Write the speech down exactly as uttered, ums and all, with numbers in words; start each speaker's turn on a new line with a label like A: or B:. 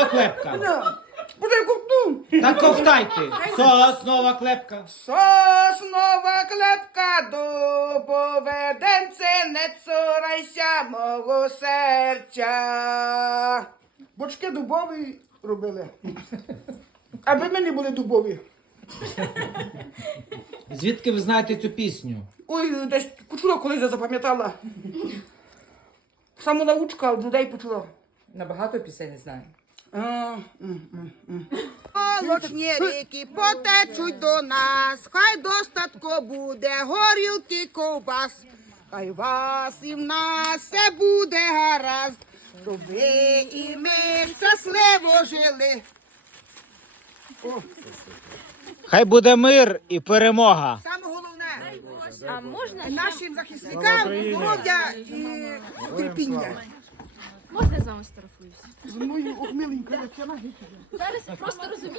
A: Соснова клепка.
B: Подай ковтну.
A: Так ковтайте. Соснова клепка.
B: Соснова клепка, дубоведенце, не цурайся мого серця. Бочки дубові робили. Аби ми не були дубові.
A: Звідки ви знаєте цю пісню?
B: Ой, десь почула, коли я запам'ятала. Самонаучка від людей почула.
C: Набагато пісень не знаю.
B: Молочні ріки потечуть до нас, хай достатко буде горілки ковбас, хай вас і в нас все буде гаразд, щоб ви і ми щасливо жили.
A: Хай буде мир і перемога.
B: Саме головне,
D: А можна,
B: нашим захисникам здоров'я і терпіння.
D: можна я з вами сфотографуюсь?
B: З моєю миленькою дівчиною.
D: Зараз просто розумію.